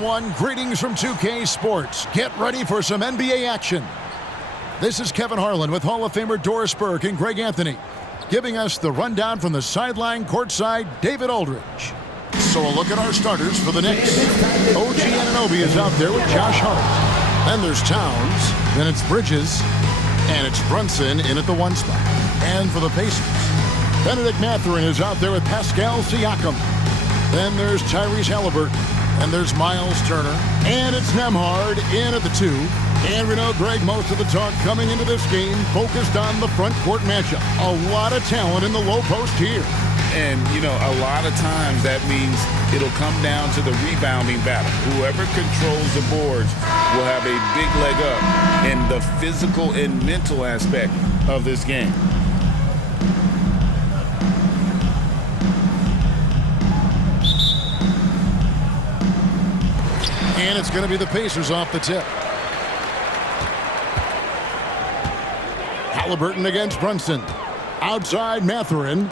everyone. Greetings from 2K Sports. Get ready for some NBA action. This is Kevin Harlan with Hall of Famer Doris Burke and Greg Anthony, giving us the rundown from the sideline courtside, David Aldridge. So a look at our starters for the Knicks. OG Anunoby is out there with Josh Hart. Then there's Towns, then it's Bridges, and it's Brunson in at the 1 spot. And for the Pacers, Benedict Mathurin is out there with Pascal Siakam. Then there's Tyrese Halliburton, and there's Miles Turner, and it's Nembhard in at the 2. And we know, Greg, most of the talk coming into this game focused on the front court matchup. A lot of talent in the low post here. And, you know, a lot of times that means it'll come down to the rebounding battle. Whoever controls the boards will have a big leg up in the physical and mental aspect of this game. And it's going to be the Pacers off the tip. Halliburton against Brunson. Outside Mathurin.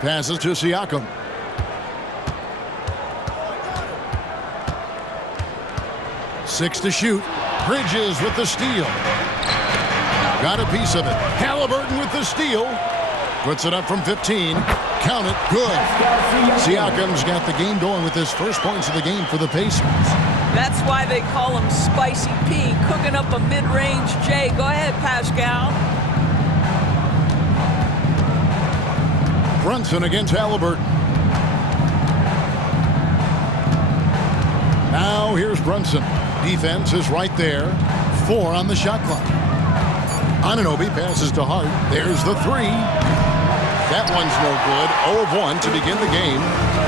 Passes to Siakam. Six to shoot. Bridges with the steal. Got a piece of it. Halliburton with the steal. Puts it up from 15. Count it. Good. Siakam's got the game going with his first points of the game for the Pacers. That's why they call him Spicy P, cooking up a mid-range J. Go ahead, Pascal. Brunson against Halliburton. Now here's Brunson. Defense is right there. 4 on the shot clock. Anunoby passes to Hart. There's the 3. That one's no good. 0 of 1 to begin the game.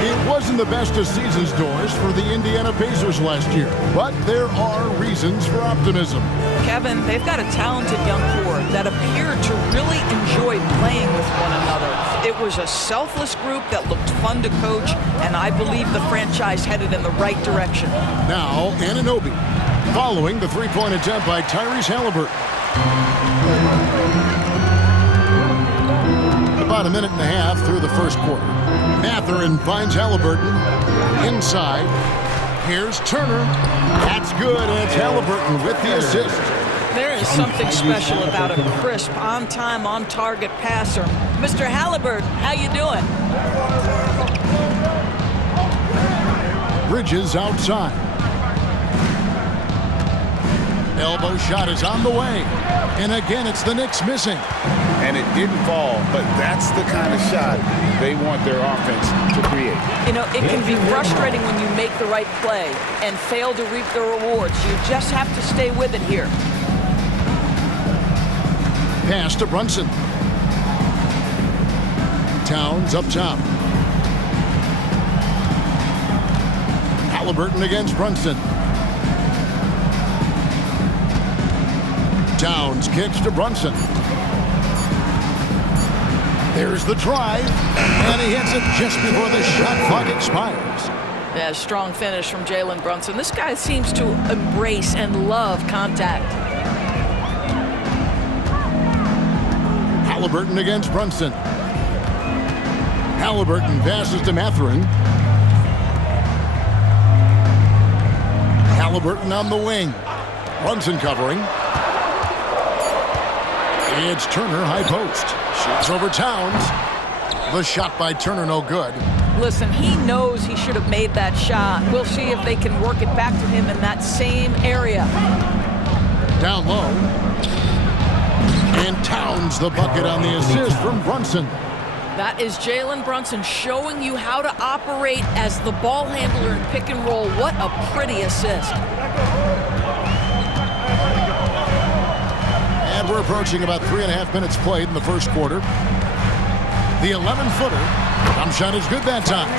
It wasn't the best of seasons, Doris, for the Indiana Pacers last year, but there are reasons for optimism. Kevin, they've got a talented young core that appeared to really enjoy playing with one another. It was a selfless group that looked fun to coach, and I believe the franchise headed in the right direction. Now, Anunoby, following the three-point attempt by Tyrese Halliburton. About a minute and a half through the first quarter. Mathurin finds Halliburton inside. Here's Turner. That's good, and it's Halliburton with the assist. There is something special about a crisp, on-time, on-target passer. Mr. Halliburton, how you doing? Bridges outside. Elbow shot is on the way. And again, it's the Knicks missing. And it didn't fall, but that's the kind of shot they want their offense to create. You know, it can be frustrating when you make the right play and fail to reap the rewards. You just have to stay with it here. Pass to Brunson. Towns up top. Halliburton against Brunson. Towns kicks to Brunson. There's the drive, and he hits it just before the shot clock expires. Yeah, strong finish from Jalen Brunson. This guy seems to embrace and love contact. Halliburton against Brunson. Halliburton passes to Mathurin. Halliburton on the wing. Brunson covering. It's Turner, high post. Shoots over Towns. The shot by Turner, no good. Listen, he knows he should have made that shot. We'll see if they can work it back to him in that same area. Down low. And Towns the bucket on the assist from Brunson. That is Jalen Brunson showing you how to operate as the ball handler in pick and roll. What a pretty assist. And we're approaching about 3.5 minutes played in the first quarter. The 11-footer. Jump shot is good that time.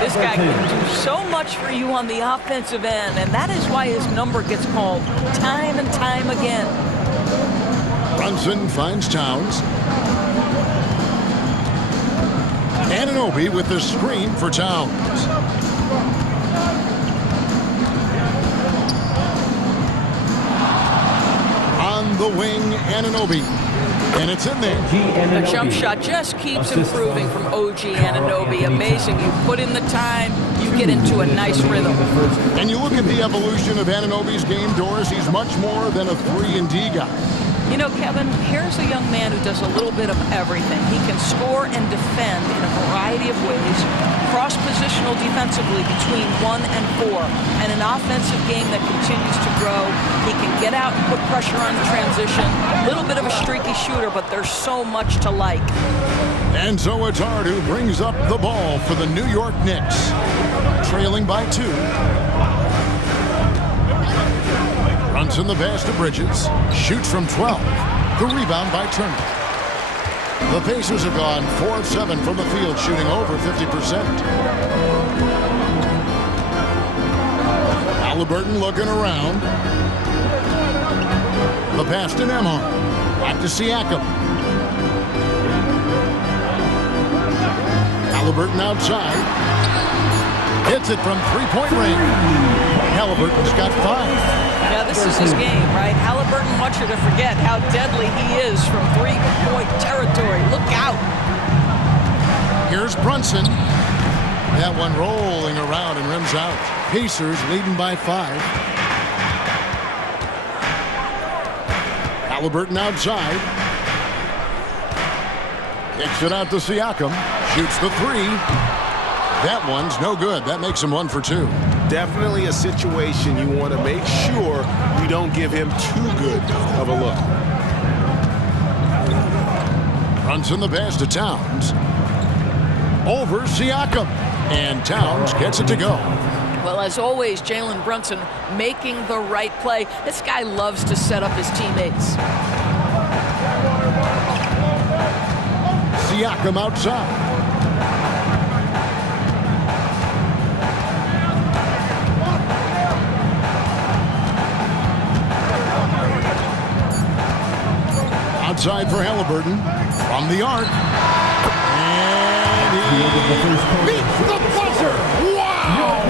This guy can do so much for you on the offensive end, and that is why his number gets called time and time again. Brunson finds Towns. Anunoby with the screen for Towns. On the wing, Anunoby. And it's in there. The jump shot just keeps improving from OG Anunoby. Amazing. You put in the time, you you get into a nice rhythm. And you look at the evolution of Anunoby's game, Doris, he's much more than a 3-and-D guy. You know, Kevin, here's a young man who does a little bit of everything. He can score and defend in a variety of ways, cross-positional defensively between 1 and 4, and an offensive game that continues to grow. He can get out and put pressure on the transition. A little bit of a streaky shooter, but there's so much to like. And so it's Hart who brings up the ball for the New York Knicks, trailing by 2. Brunson the pass to Bridges, shoots from 12. The rebound by Turner. The Pacers have gone 4 of 7 from the field, shooting over 50%. Halliburton looking around. The pass to Nembhard. Back to Siakam. Halliburton outside. Hits it from three-point range. Halliburton's got 5. Yeah, this is his game, right? Halliburton wants you to forget how deadly he is from three-point territory. Look out. Here's Brunson. That one rolling around and rims out. Pacers leading by 5. Halliburton outside. Kicks it out to Siakam. Shoots the 3. That one's no good. That makes him 1 for 2. Definitely a situation you want to make sure you don't give him too good of a look. Brunson the pass to Towns. Over Siakam. And Towns gets it to go. Well, as always, Jalen Brunson making the right play. This guy loves to set up his teammates. Siakam outside. Outside for Halliburton. From the arc. And he beats the buzzer. Wow!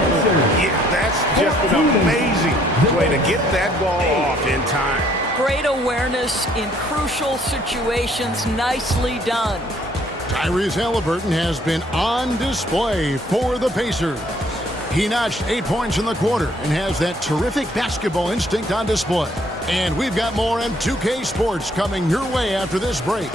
Yeah, that's just an amazing way to get that ball off in time. Great awareness in crucial situations. Nicely done. Tyrese Halliburton has been on display for the Pacers. He notched 8 points in the quarter and has that terrific basketball instinct on display. And we've got more M2K Sports coming your way after this break.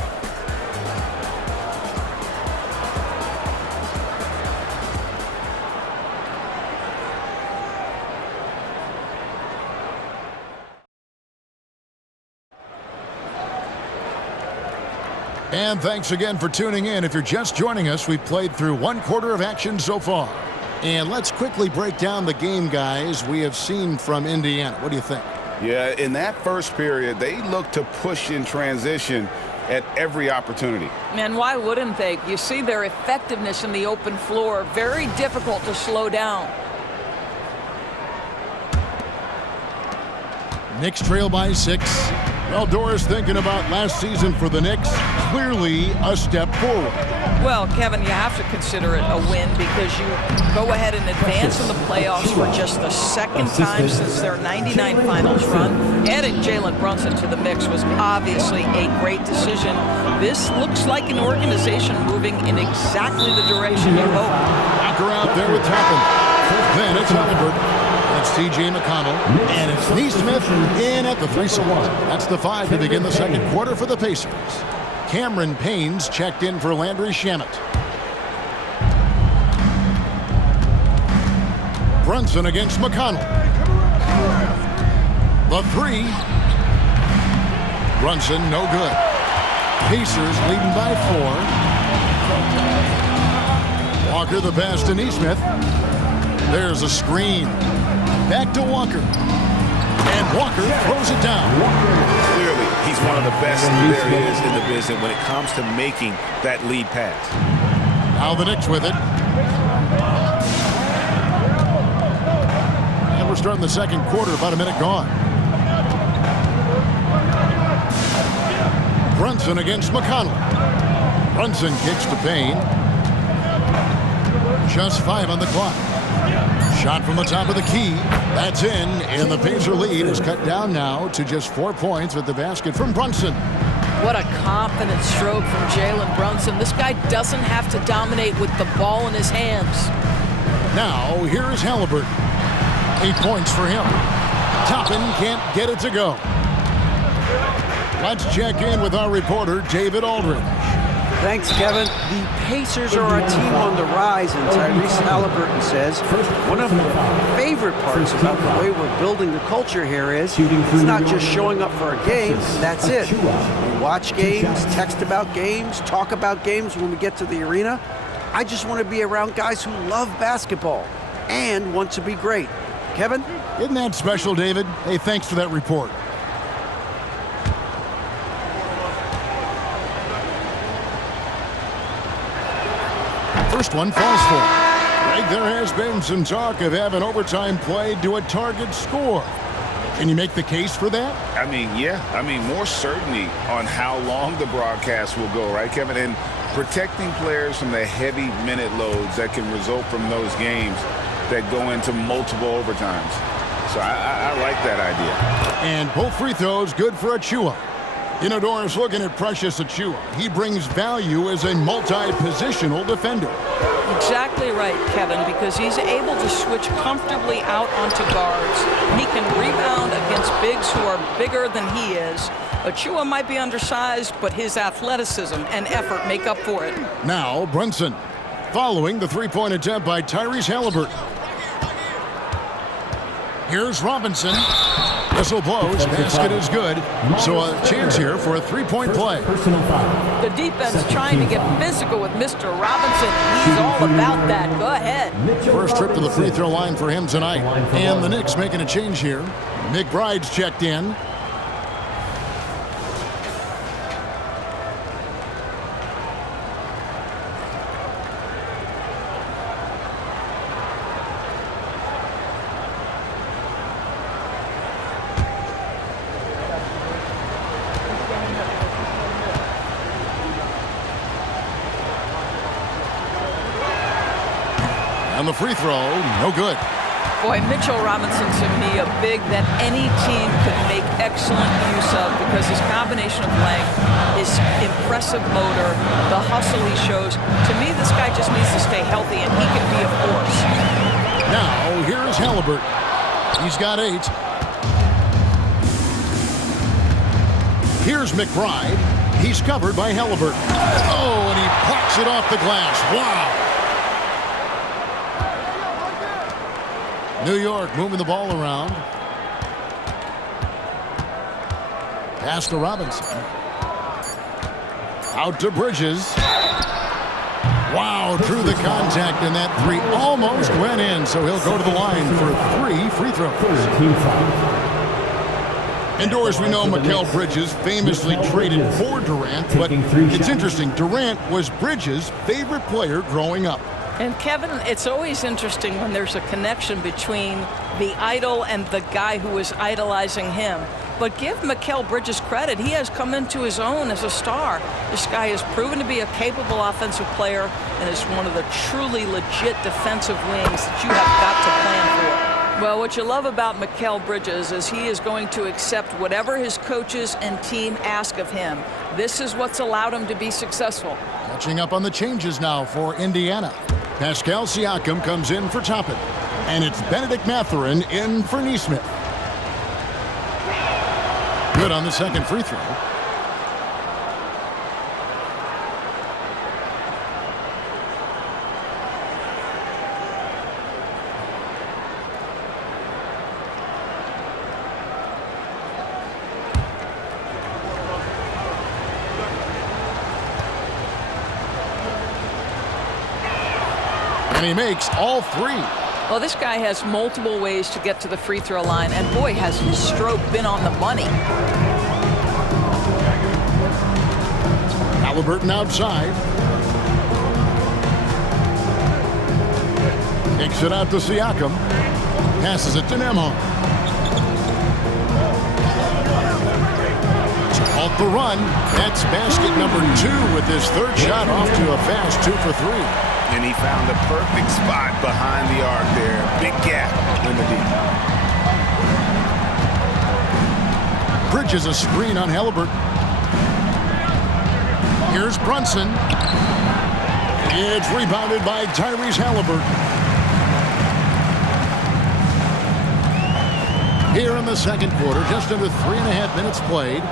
And thanks again for tuning in. If you're just joining us, we've played through 1 quarter of action so far. And let's quickly break down the game, guys, we have seen from Indiana. What do you think? Yeah, in that first period, they looked to push in transition at every opportunity. Man, why wouldn't they? You see their effectiveness in the open floor. Very difficult to slow down. Knicks trail by 6. Well, Doris, thinking about last season for the Knicks, clearly a step forward. Well, Kevin, you have to consider it a win because you go ahead and advance in the playoffs for just the second time since their '99 finals run. Adding Jalen Brunson to the mix was obviously a great decision. This looks like an organization moving in exactly the direction you hope. Walker out there with Toppin. Then it's Halliburton. It's T.J. McConnell, and it's Neesmith in at the 3 spot. That's the 5 to begin the second quarter for the Pacers. Cameron Payne's checked in for Landry Shamet. Brunson against McConnell. The 3. Brunson, no good. Pacers leading by 4. Walker the pass to Neesmith. There's a screen. Back to Walker. And Walker throws it down. Clearly, he's one of the best there is in the business when it comes to making that lead pass. Now the Knicks with it. And we're starting the second quarter, about a minute gone. Brunson against McConnell. Brunson kicks to Payne. Just 5 on the clock. Shot from the top of the key. That's in, and the Pacer lead is cut down now to just 4 points with the basket from Brunson. What a confident stroke from Jalen Brunson. This guy doesn't have to dominate with the ball in his hands. Now, here's Halliburton. 8 points for him. Toppin can't get it to go. Let's check in with our reporter, David Aldridge. Thanks, Kevin. The Pacers are a team on the rise, and Tyrese Halliburton says one of the favorite parts about the way we're building the culture here is it's not just showing up for a game, that's it. We watch games, text about games, talk about games when we get to the arena. I just want to be around guys who love basketball and want to be great. Kevin? Isn't that special, David? Hey, thanks for that report. First one falls for him. Greg, there has been some talk of having overtime played to a target score. Can you make the case for that? I mean, yeah. I mean, more certainty on how long the broadcast will go, right, Kevin? And protecting players from the heavy minute loads that can result from those games that go into multiple overtimes. So I like that idea. And both free throws good for Achua. You know, Doris, looking at Precious Achua, he brings value as a multi-positional defender. Exactly right, Kevin, because he's able to switch comfortably out onto guards. He can rebound against bigs who are bigger than he is. Achua might be undersized, but his athleticism and effort make up for it. Now, Brunson, following the three-point attempt by Tyrese Halliburton. Here's Robinson. Whistle blows, basket is good. So a chance here for a three-point play. The defense trying to get physical with Mr. Robinson. He's all about that. Go ahead. First trip to the free throw line for him tonight. And the Knicks making a change here. McBride's checked in. And the free throw, no good. Boy, Mitchell Robinson, to me, a big that any team could make excellent use of because his combination of length, his impressive motor, the hustle he shows. To me, this guy just needs to stay healthy, and he can be a force. Now, here's Halliburton. He's got 8. Here's McBride. He's covered by Halliburton. Oh, and he plucks it off the glass. Wow. New York moving the ball around. Pass to Robinson. Out to Bridges. Wow, through the contact, and that three almost went in, so he'll go to the line for 3 free throws. Indoors, we know Mikal Bridges famously traded for Durant, but it's interesting. Durant was Bridges' favorite player growing up. And Kevin, it's always interesting when there's a connection between the idol and the guy who is idolizing him. But give Mikal Bridges credit. He has come into his own as a star. This guy has proven to be a capable offensive player and is one of the truly legit defensive wings that you have got to plan for. Well, what you love about Mikal Bridges is he is going to accept whatever his coaches and team ask of him. This is what's allowed him to be successful. Catching up on the changes now for Indiana. Pascal Siakam comes in for Toppin. And it's Benedict Mathurin in for Nesmith. Good on the second free throw. And he makes all 3. Well, this guy has multiple ways to get to the free throw line, and boy, has his stroke been on the money. Halliburton outside. Kicks it out to Siakam. Passes it to Nembhard. Off the run. That's basket number 2 with his third shot off to a fast 2 for 3. And he found the perfect spot behind the arc there. Big gap in the deep. Bridges a screen on Halliburton. Here's Brunson. It's rebounded by Tyrese Halliburton. Here in the second quarter, just under 3.5 minutes played.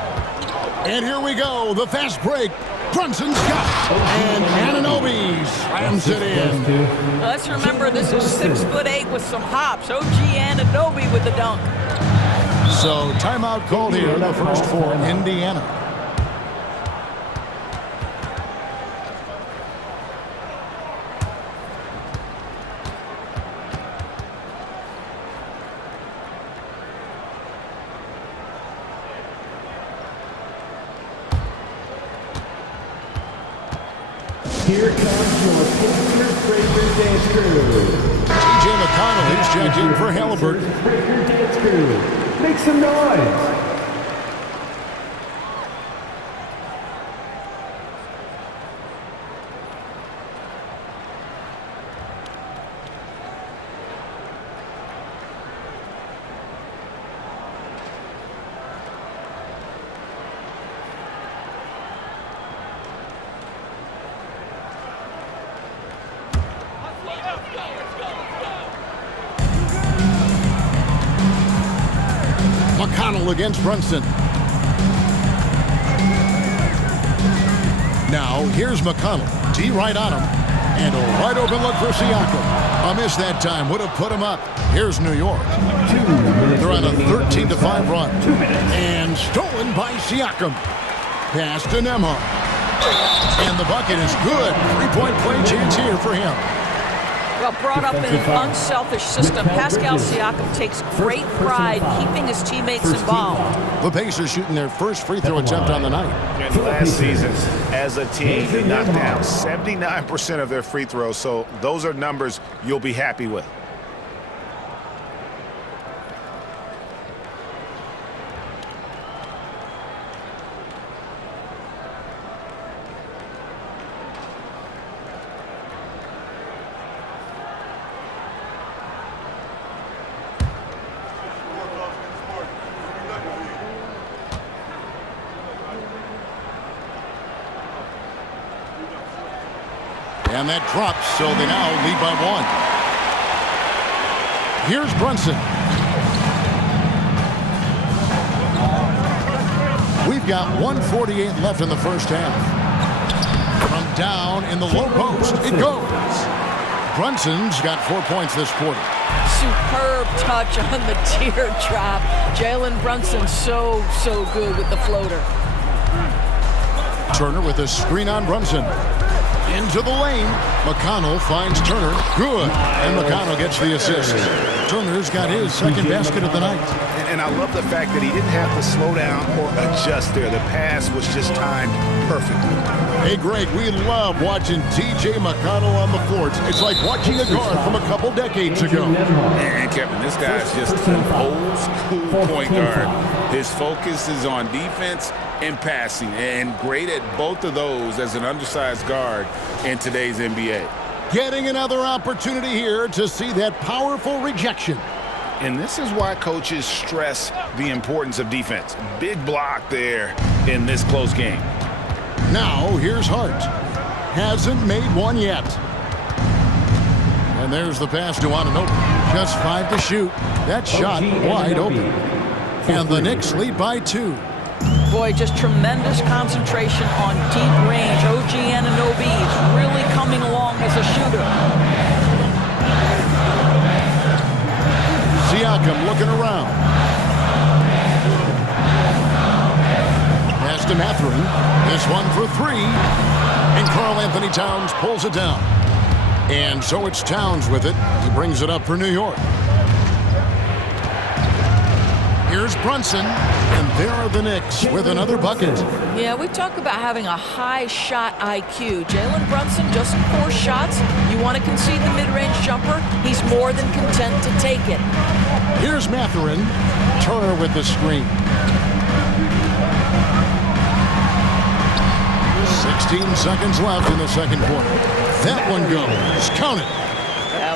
And here we go, the fast break. Brunson's got it. And Anunoby slams it in. Let's remember, this is 6'8" with some hops. OG Anunoby with the dunk. So timeout called here in the first for Indiana. Here comes your Pacers Breaker Dance Crew. T.J. McConnell, he's checked in for Halliburton. Pacers Breaker Dance Crew. Make some noise. McConnell against Brunson. Now, here's McConnell. D right on him. And a wide open look for Siakam. A miss that time would have put him up. Here's New York. They're on a 13-5 run. And stolen by Siakam. Pass to Nembhard. And the bucket is good. Three-point play chance here for him. Well, brought up in an unselfish system, Pascal Siakam takes great pride keeping his teammates involved. The Pacers shooting their first free throw attempt on the night. And last season, as a team, they knocked down 79% of their free throws, so those are numbers you'll be happy with. And that drops, so they now lead by 1. Here's Brunson. We've got 1:48 left in the first half. From down in the low post, it goes. Brunson's got 4 points this quarter. Superb touch on the teardrop. Jalen Brunson so good with the floater. Turner with a screen on Brunson. Into the lane. McConnell finds Turner. Good. And McConnell gets the assist. Turner's got his second basket of the night. And I love the fact that he didn't have to slow down or adjust there. The pass was just timed perfectly. Hey, Greg, we love watching T.J. McConnell on the floor. It's like watching a guard from a couple decades ago. And Kevin, this guy's just an old school point guard. His focus is on defense and passing, and great at both of those as an undersized guard in today's NBA. Getting another opportunity here to see that powerful rejection. And this is why coaches stress the importance of defense. Big block there in this close game. Now, here's Hart. Hasn't made one yet. And there's the pass to Anunoby. Just 5 to shoot. That shot wide open. And the Knicks lead by 2. Boy, just tremendous concentration on deep range. OG Anunoby is really coming along as a shooter. Siakam looking around. Pass to Mathurin. This one for 3. And Karl Anthony Towns pulls it down. And so it's Towns with it. He brings it up for New York. Here's Brunson, and there are the Knicks with another bucket. Yeah, we talk about having a high shot IQ. Jalen Brunson, just 4 shots. You want to concede the mid-range jumper? He's more than content to take it. Here's Mathurin. Turner with the screen. 16 seconds left in the second quarter. That one goes. Count it.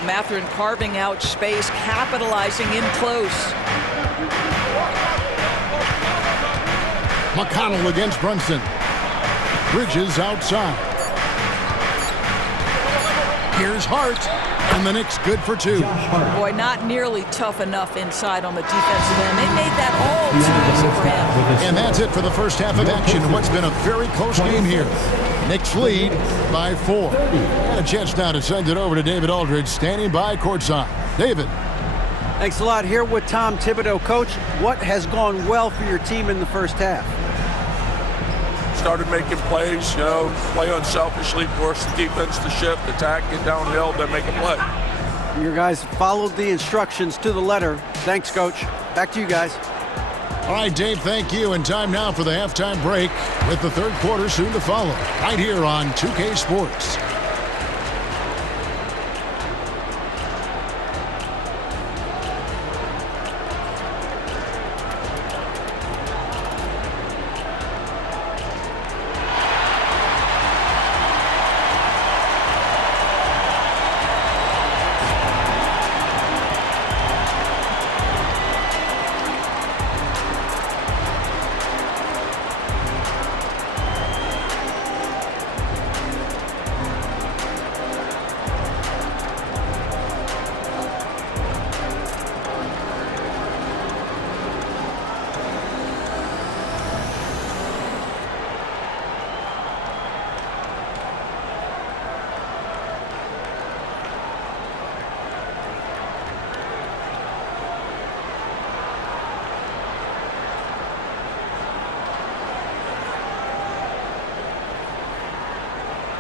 Mathurin carving out space, capitalizing in close. McConnell against Brunson. Bridges outside. Here's Hart. And the Knicks good for 2. Boy, not nearly tough enough inside on the defensive end. They made that all too easy for him. And that's it for the first half of action in what's been a very close game here. Knicks lead by 4. And a chance now to send it over to David Aldridge, standing by courtside. David. Thanks a lot. Here with Tom Thibodeau. Coach, what has gone well for your team in the first half? Started making plays, play unselfishly, force the defense to shift, attack, get downhill, then make a play. Your guys followed the instructions to the letter. Thanks, Coach. Back to you guys. All right, Dave, thank you. And time now for the halftime break with the third quarter soon to follow. Right here on 2K Sports.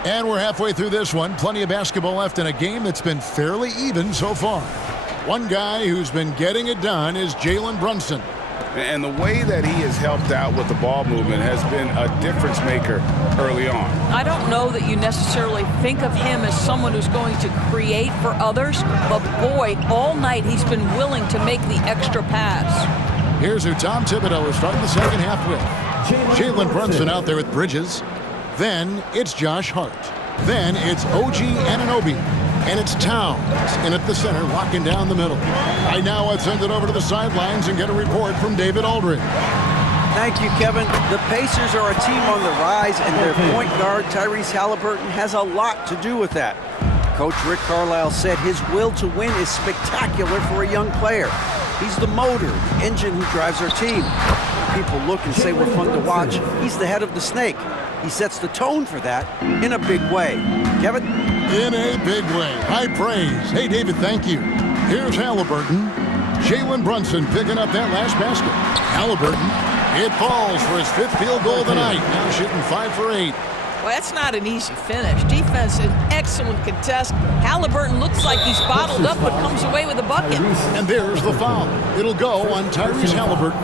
And we're halfway through this one. Plenty of basketball left in a game that's been fairly even so far. One guy who's been getting it done is Jalen Brunson. And the way that he has helped out with the ball movement has been a difference maker early on. I don't know that you necessarily think of him as someone who's going to create for others, but boy, all night he's been willing to make the extra pass. Here's who Tom Thibodeau is starting the second half with. Jalen Brunson out there with Bridges. Then it's Josh Hart. Then it's OG Anunoby. And it's Towns in at the center, locking down the middle. Right now, let's send it over to the sidelines and get a report from David Aldridge. Thank you, Kevin. The Pacers are a team on the rise, and their point guard, Tyrese Halliburton, has a lot to do with that. Coach Rick Carlisle said his will to win is spectacular for a young player. He's the motor, the engine who drives our team. People look and say we're fun to watch. He's the head of the snake. He sets the tone for that in a big way. Kevin? In a big way. High praise. Hey, David, thank you. Here's Halliburton. Jalen Brunson picking up that last basket. Halliburton. It falls for his 5th field goal of the night. Now shooting 5 for 8. Well, that's not an easy finish. Defense, an excellent contest. Halliburton looks like he's bottled up, but comes away with a bucket. And there's the foul. It'll go on Tyrese Halliburton.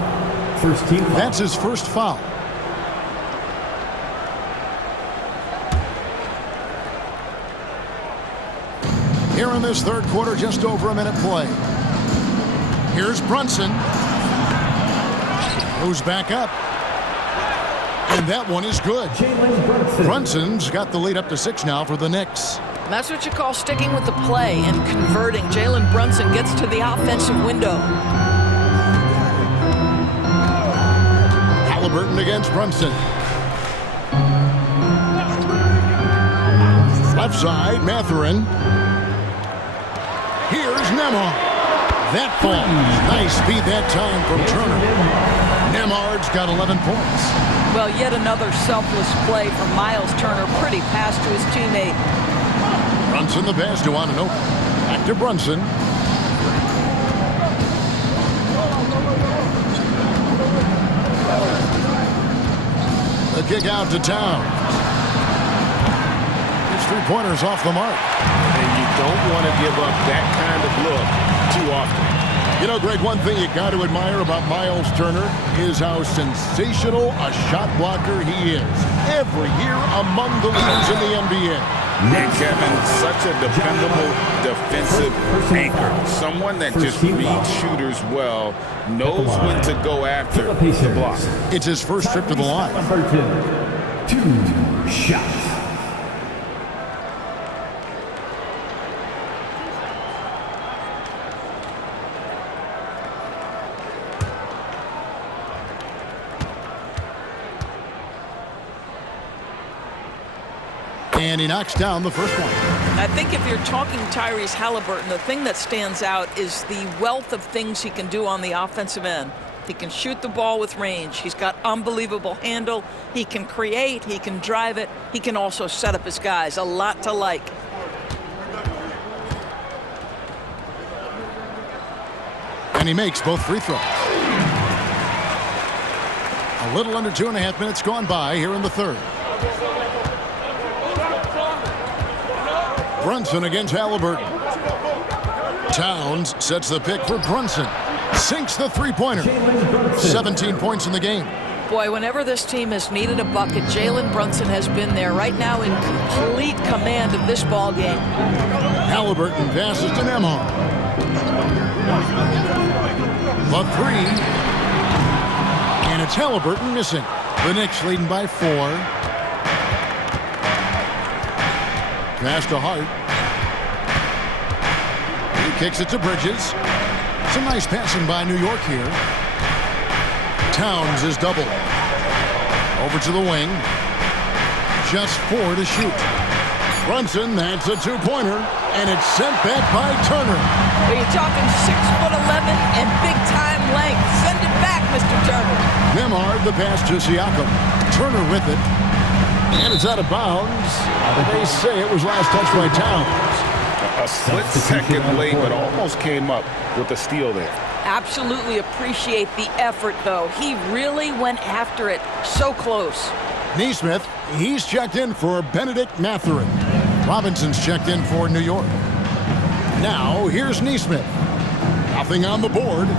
First team foul. That's his first foul. Here in this third quarter, just over a minute play. Here's Brunson. Goes back up. And that one is good. Brunson's got the lead up to 6 now for the Knicks. That's what you call sticking with the play and converting. Jalen Brunson gets to the offensive window. Halliburton against Brunson. Left side, Mathurin. Here's Nembhard. That falls. Nice speed that time from Turner. Nembhard's got 11 points. Well, yet another selfless play from Miles Turner. Pretty pass to his teammate. Brunson the pass to Anunoby. Back to Brunson. The kick out to Towns. His 3-pointers off the mark. And you don't want to give up that kind of look too often. You know, Greg, one thing you got to admire about Miles Turner is how sensational a shot blocker he is. Every year among the leaders in the NBA. And Kevin, such a dependable defensive anchor. Someone that just reads shooters well, knows when to go after the block. It's his first trip to the line. 2 shots. And he knocks down the first one. I think if you're talking Tyrese Halliburton, the thing that stands out is the wealth of things he can do on the offensive end. He can shoot the ball with range. He's got unbelievable handle. He can create. He can drive it. He can also set up his guys. A lot to like. And he makes both free throws. A little under 2.5 minutes gone by here in the third. Brunson against Halliburton. Towns sets the pick for Brunson. Sinks the three-pointer. 17 points in the game. Boy, whenever this team has needed a bucket, Jalen Brunson has been there right now in complete command of this ball game. Halliburton passes to Nembhard. The three. And it's Halliburton missing. The Knicks leading by 4. Pass to Hart. He kicks it to Bridges. Some nice passing by New York here. Towns is doubled. Over to the wing. Just 4 to shoot. Brunson, that's a two-pointer, and it's sent back by Turner. Well, you're talking 6'11" and big-time length. Send it back, Mr. Turner. Nembhard, the pass to Siakam. Turner with it. And it's out of bounds. They say it was last touched by Towns. A split second late, but almost came up with a steal there. Absolutely appreciate the effort, though. He really went after it. So close. Nesmith, he's checked in for Benedict Mathurin. Robinson's checked in for New York. Now, here's Nesmith. Nothing on the board.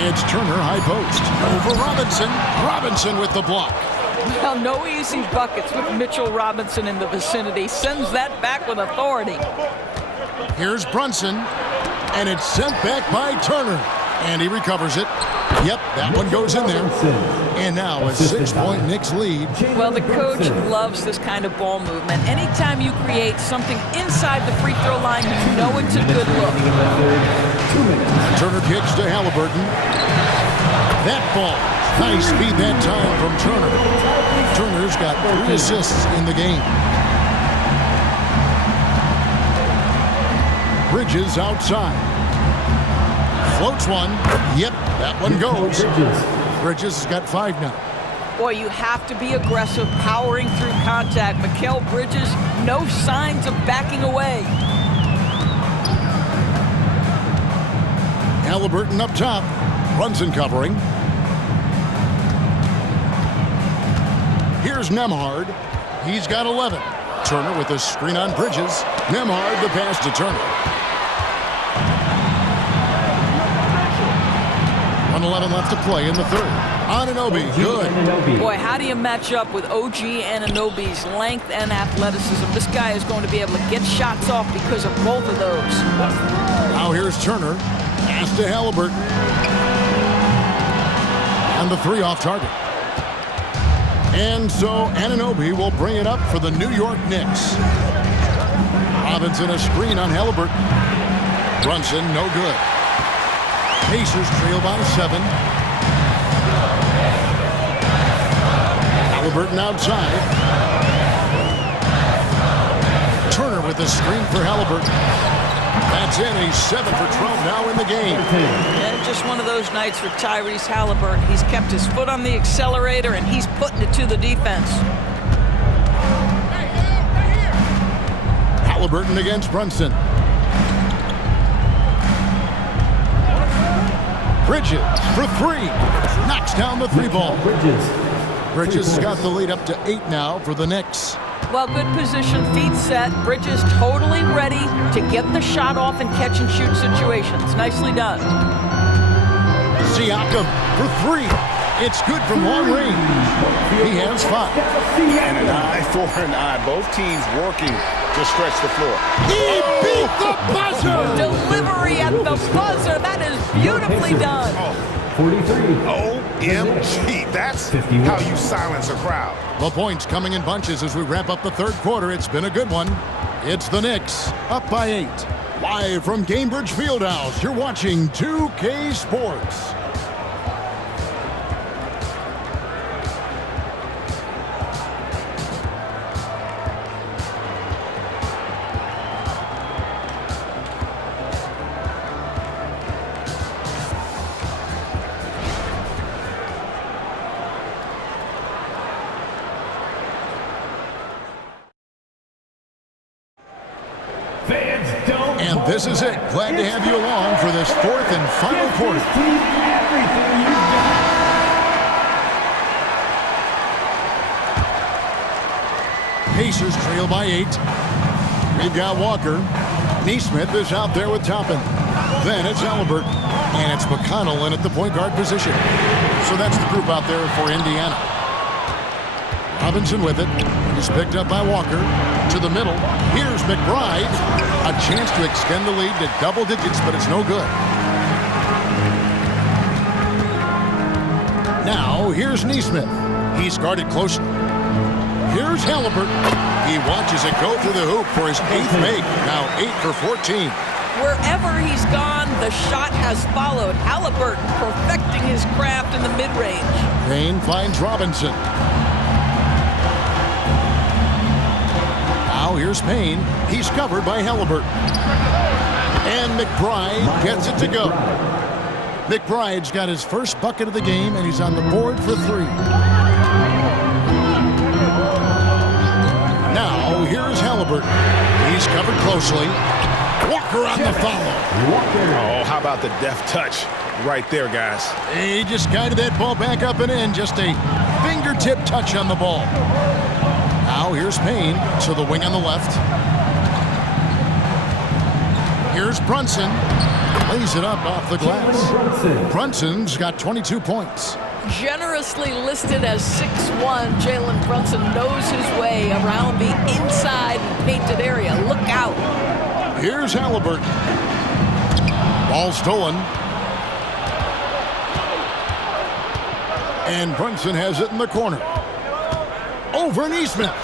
It's Turner, high post. Over Robinson. Robinson with the block. Well, no easy buckets with Mitchell Robinson in the vicinity. Sends that back with authority. Here's Brunson, and it's sent back by Turner. And he recovers it. Yep, that one goes in there. And now a 6-point Knicks lead. Well, the coach loves this kind of ball movement. Anytime you create something inside the free throw line, you know it's a good look. Turner kicks to Halliburton. That ball. Nice speed that time from Turner. Turner's got 3 assists in the game. Bridges outside. Floats one. Yep, that one goes. Bridges has got 5 now. Boy, you have to be aggressive, powering through contact. Mikal Bridges, no signs of backing away. Halliburton up top. Brunson covering. Here's Nembhard. He's got 11. Turner with a screen on Bridges. Nembhard the pass to Turner. 1:11 left to play in the third. Anunoby, good. Boy, how do you match up with OG Anunoby's length and athleticism? This guy is going to be able to get shots off because of both of those. Now here's Turner. Pass to Halliburton. And the 3 off target. And so Anunoby will bring it up for the New York Knicks. Robinson a screen on Halliburton. Brunson, no good. Pacers trail by 7. Halliburton outside. Turner with the screen for Halliburton. That's in. He's 7 for 12 now in the game. And just one of those nights for Tyrese Halliburton. He's kept his foot on the accelerator, and he's putting it to the defense. Halliburton against Brunson. Bridges for 3. Knocks down the 3 ball. Bridges has got the lead up to 8 now for the Knicks. Well, good position, feet set. Bridges totally ready to get the shot off in catch-and-shoot situations. Nicely done. Siakam for 3. It's good from long range. He has 5. And an eye for an eye. Both teams working to stretch the floor. He beat the buzzer! Delivery at the buzzer. That is beautifully done. 43. OMG, that's how you silence a crowd. The points coming in bunches as we wrap up the third quarter. It's been a good one. It's the Knicks up by 8. Live from Gainbridge Fieldhouse, you're watching 2K Sports. And this is it. Glad to have you along for this fourth and final quarter. Everything you've got. Pacers trail by 8. We've got Walker. Neesmith is out there with Toppin. Then it's Halliburton. And it's McConnell in at the point guard position. So that's the group out there for Indiana. Robinson with it. He's picked up by Walker. To the middle. Here's McBride. A chance to extend the lead to double digits, but it's no good. Now, here's Neesmith. He's guarded closely. Here's Halliburton. He watches it go through the hoop for his 8th make. Now 8 for 14. Wherever he's gone, the shot has followed. Halliburton perfecting his craft in the mid-range. Payne finds Robinson. Now here's Payne. He's covered by Halliburton. And McBride gets it to go. McBride's got his first bucket of the game, and he's on the board for 3. Now, here's Halliburton. He's covered closely. Walker on the follow. Oh, how about the deft touch right there, guys? He just guided that ball back up and in. Just a fingertip touch on the ball. Now, here's Payne to the wing on the left. Here's Brunson. Lays it up off the glass. Brunson's got 22 points. Generously listed as 6'1", Jalen Brunson knows his way around the inside and painted area. Look out. Here's Halliburton. Ball stolen. And Brunson has it in the corner. Over Neesmith.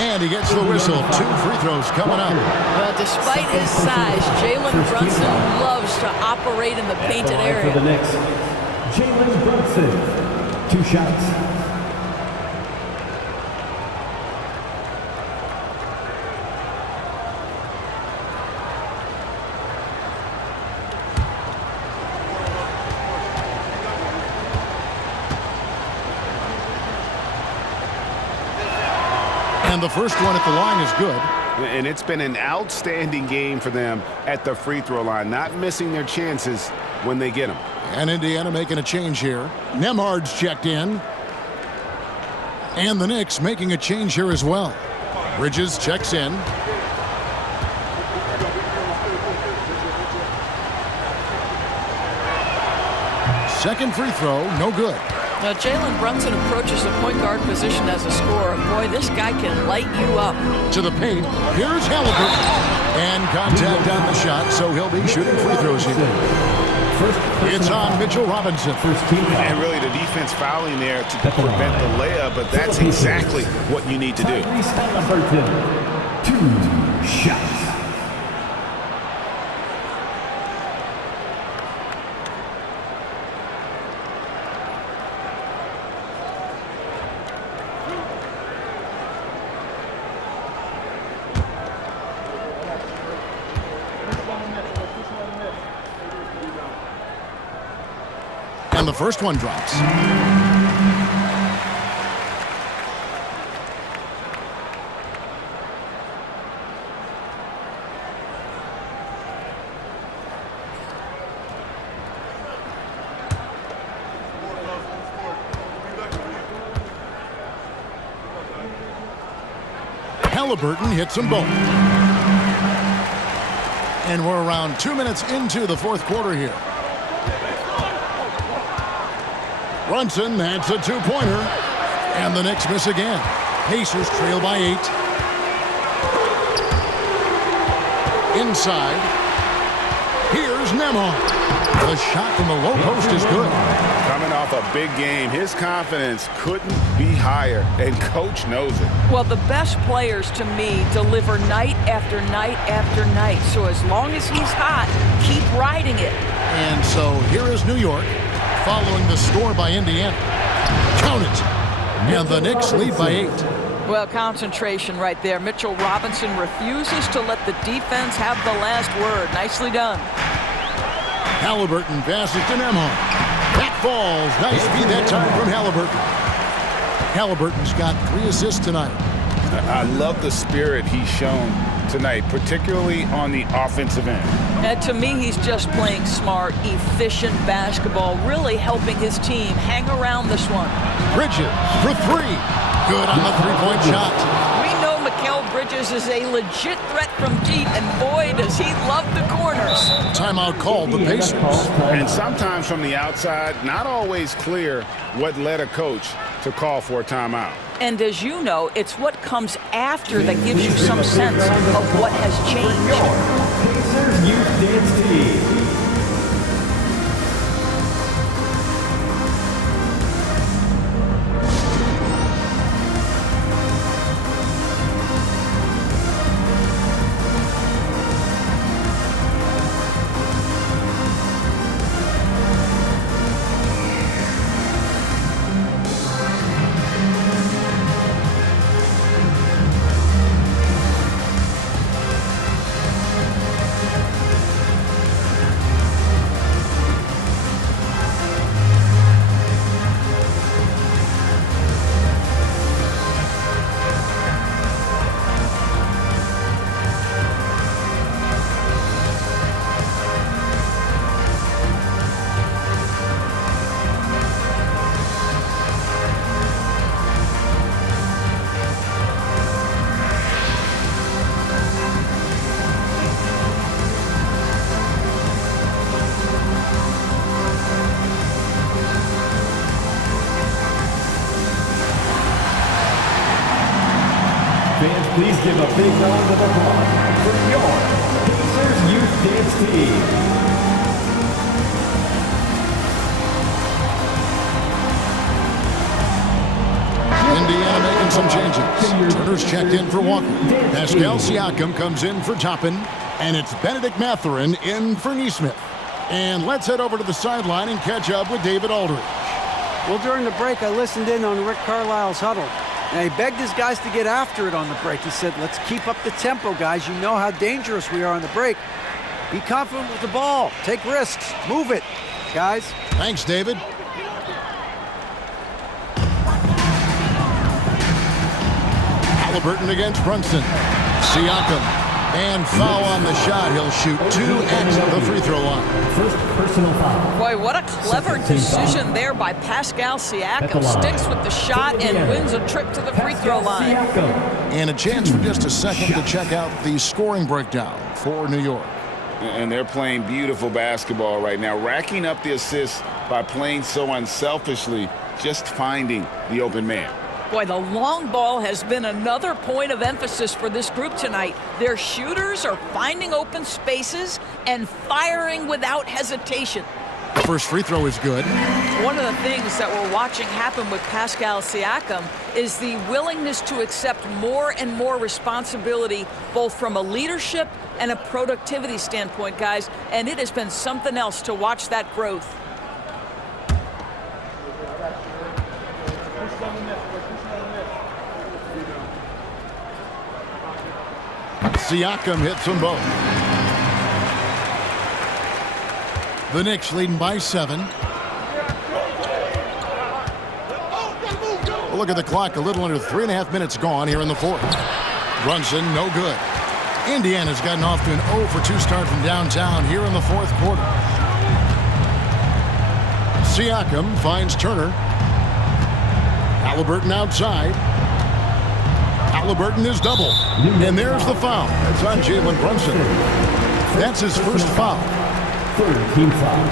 And he gets the whistle. 2 free throws coming up. Well, despite his size, Jalen Brunson loves to operate in the painted area. For the Knicks, Jalen Brunson. 2 shots. And the first one at the line is good. And it's been an outstanding game for them at the free throw line, not missing their chances when they get them. And Indiana making a change here. Nemhard's checked in. And the Knicks making a change here as well. Bridges checks in. Second free throw, no good. Now, Jalen Brunson approaches the point guard position as a scorer. Boy, this guy can light you up. To the paint. Here's Halliburton. And contact on the shot, so he'll be shooting free throws here. It's on Mitchell Robinson. And really the defense fouling there to prevent the layup, but that's exactly what you need to do. 2 shots. And the first one drops. Halliburton hits them both. And we're around 2 minutes into the fourth quarter here. Brunson, that's a 2-pointer. And the Knicks miss again. Pacers trail by 8. Inside. Here's Nemhard. The shot from the low post is good. Coming off a big game, his confidence couldn't be higher, and coach knows it. Well, the best players to me deliver night after night after night. So as long as he's hot, keep riding it. And so here is New York following the score by Indiana. Count it. And the Knicks lead by 8. Well, concentration right there. Mitchell Robinson refuses to let the defense have the last word. Nicely done. Halliburton passes to Nemhard. That falls. Nice feed that time from Halliburton. Halliburton's got 3 assists tonight. I love the spirit he's shown tonight, particularly on the offensive end. And to me, he's just playing smart, efficient basketball, really helping his team hang around this one. Bridges for three. Good on the three-point shot. We know Mikal Bridges is a legit threat from deep, and boy, does he love the corners. Timeout called the Pacers. And sometimes from the outside, not always clear what led a coach to call for a timeout. And as you know, it's what comes after that gives you some sense of what has changed. Pacers Youth Dance Team. Fans, please give a big round of applause for your Pacers Youth Dance Team. Indiana making some changes. Turner's checked in for Walker. Pascal Siakam comes in for Toppin. And it's Benedict Mathurin in for Neesmith. And let's head over to the sideline and catch up with David Aldridge. Well, during the break, I listened in on Rick Carlisle's huddle. And he begged his guys to get after it on the break. He said, let's keep up the tempo, guys. You know how dangerous we are on the break. Be confident with the ball. Take risks. Move it, guys. Thanks, David. Halliburton against Brunson. Siakam. And foul on the shot. He'll shoot two at the free throw line. First personal foul. Boy, what a clever decision there by Pascal Siakam. Sticks with the shot and wins a trip to the free throw line. And a chance for just a second to check out the scoring breakdown for New York. And they're playing beautiful basketball right now, racking up the assists by playing so unselfishly, just finding the open man. Boy, the long ball has been another point of emphasis for this group tonight. Their shooters are finding open spaces and firing without hesitation. The first free throw is good. One of the things that we're watching happen with Pascal Siakam is the willingness to accept more and more responsibility, both from a leadership and a productivity standpoint, guys. And it has been something else to watch that growth. Siakam hits them both. The Knicks leading by 7. Well, look at the clock. A little under 3.5 minutes gone here in the fourth. Brunson, no good. Indiana's gotten off to an 0 for 2 start from downtown here in the fourth quarter. Siakam finds Turner. Halliburton outside. Halliburton is double. And there's the foul. It's on Jalen Brunson. That's his first foul. Third team foul.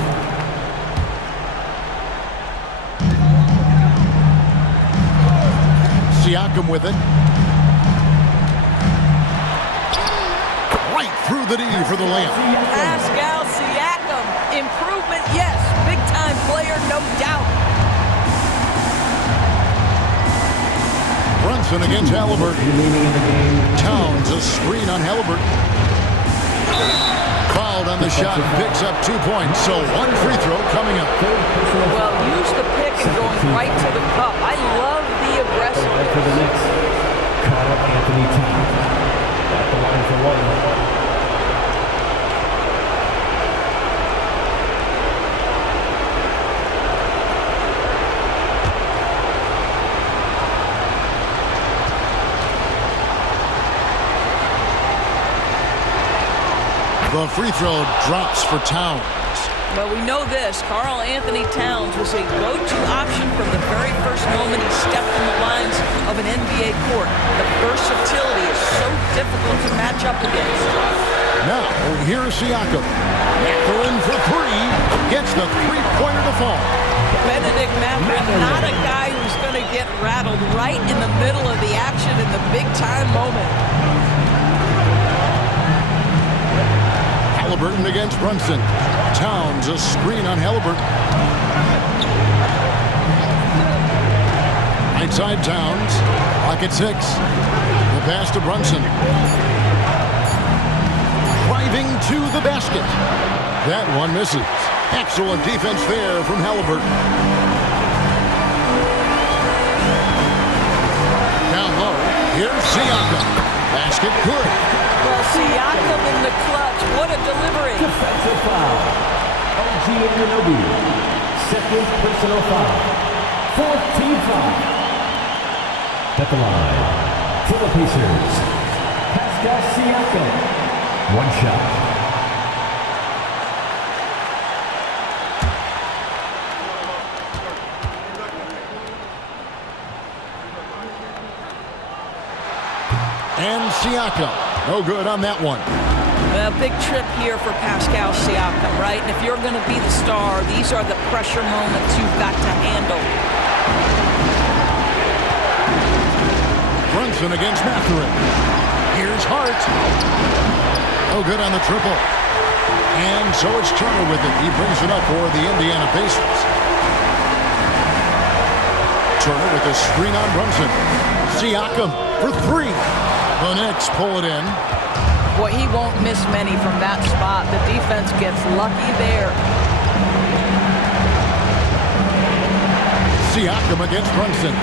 Siakam with it. Right through the D for the layup. Pascal Siakam, improvement, yes. Big-time player, no doubt. Brunson against Halliburton. Towns a screen on Halliburton. Fouled on the shot, picks up 2 points. So one free throw coming up. Well, use the pick and going right to the cup. I love the aggressiveness. For the Knicks, Carl Anthony Towns at the line for one. The free throw drops for Towns. Well, we know this. Karl Anthony Towns was a go-to option from the very first moment he stepped in the lines of an NBA court. The versatility is so difficult to match up against. Now, here's Siakam. Mathurin for three. Gets the three-pointer to fall. Benedict Mathurin, not a guy who's going to get rattled right in the middle of the action in the big-time moment. Halliburton against Brunson. Towns, a screen on Halliburton. Right side Towns. Clock at 6. The pass to Brunson. Driving to the basket. That one misses. Excellent defense there from Halliburton. Down low. Here's Siakam. Basket good. Well, Siakam in the clutch. What a delivery. Defensive foul. OG Anunoby. Second personal foul. 4th team foul. At the line for the Pacers, Pascal Siakam. One shot. And Siakam. No good on that one. A big trip here for Pascal Siakam, right? And if you're going to be the star, these are the pressure moments you've got to handle. Brunson against Mathurin. Here's Hart. No good on the triple. And so it's Turner with it. He brings it up for the Indiana Pacers. Turner with a screen on Brunson. Siakam for three. The Knicks pull it in. Boy, he won't miss many from that spot. The defense gets lucky there. Siakam against Brunson.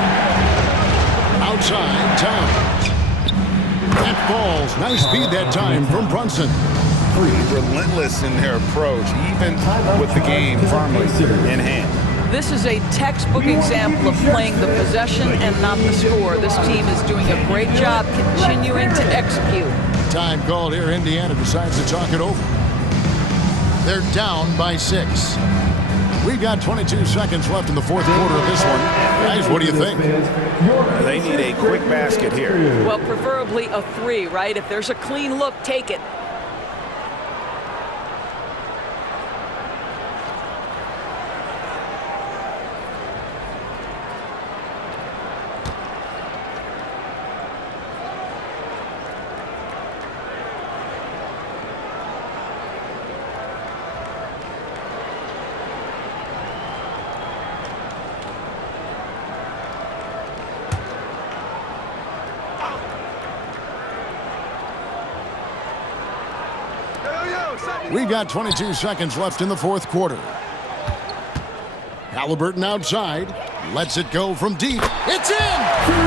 Outside, Towns. That falls. Nice speed that time from Brunson. Relentless in their approach, even with the game firmly in hand. This is a textbook example of playing the possession and not the score. This team is doing a great job continuing to execute. Time called here. Indiana decides to talk it over. They're down by 6. We've got 22 seconds left in the fourth quarter of this one. Guys, what do you think? They need a quick basket here. Well, preferably a 3, right? If there's a clean look, take it. We've got 22 seconds left in the fourth quarter. Halliburton outside. Lets it go from deep. It's in!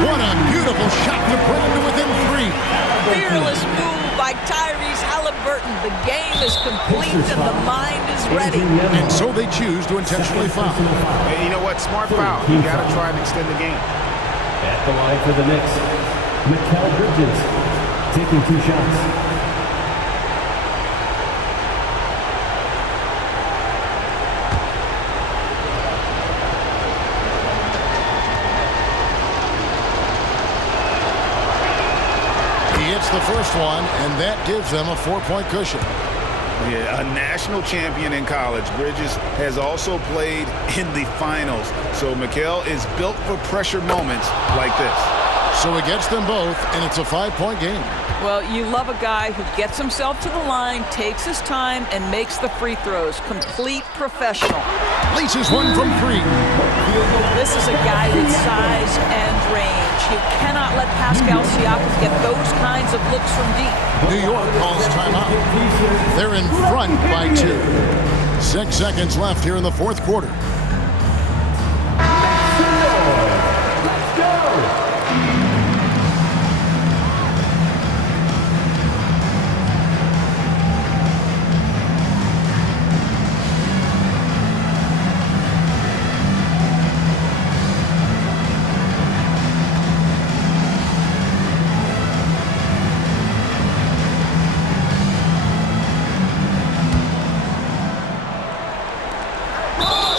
What a beautiful shot to bring him to within 3. Fearless move by Tyrese Halliburton. The game is complete and the mind is ready. And so they choose to intentionally foul. Hey, you know what? Smart foul. You got to try and extend the game. At the line for the Knicks, Mikal Bridges taking 2 shots. The first one, and that gives them a 4-point cushion. Yeah, a national champion in college. Bridges has also played in the finals. So Mikal is built for pressure moments like this. So it gets them both, and it's a 5-point game. Well, you love a guy who gets himself to the line, takes his time, and makes the free throws. Complete professional. Laces one from 3. This is a guy with size and range. You cannot let Pascal Siakam get those kinds of looks from deep. New York calls timeout. They're in front by 2. 6 seconds left here in the fourth quarter. Let's go!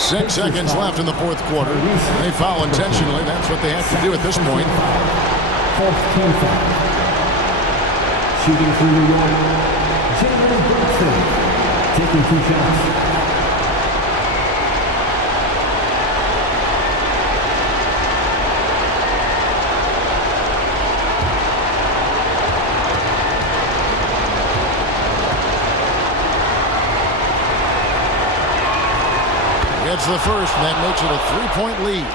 6 seconds left in the fourth quarter. They foul intentionally. That's what they have to do at this point. Fourth team foul. Shooting for New York, Jalen Brunson, taking 2 shots. It's the first, and that makes it a 3-point lead.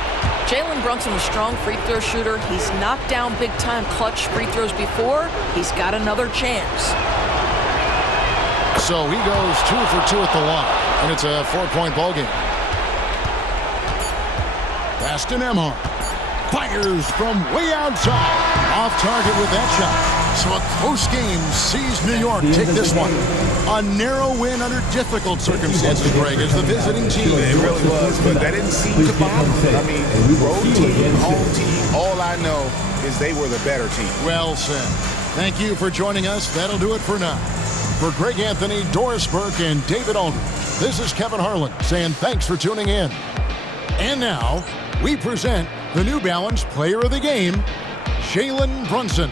Jalen Brunson, a strong free throw shooter. He's knocked down big-time clutch free throws before. He's got another chance. So he goes 2 for 2 at the line, and it's a 4-point ball game. Pass to Nembhard. Fires from way outside. Off target with that shot. So a close game sees New York take this one. A narrow win under difficult circumstances, Greg, as the visiting team. It really was, but that didn't seem to bother them. I mean, road team, home team, all I know is they were the better team. Well said. Thank you for joining us. That'll do it for now. For Greg Anthony, Doris Burke, and David Aldridge, this is Kevin Harlan saying thanks for tuning in. And now, we present the New Balance Player of the Game, Jalen Brunson.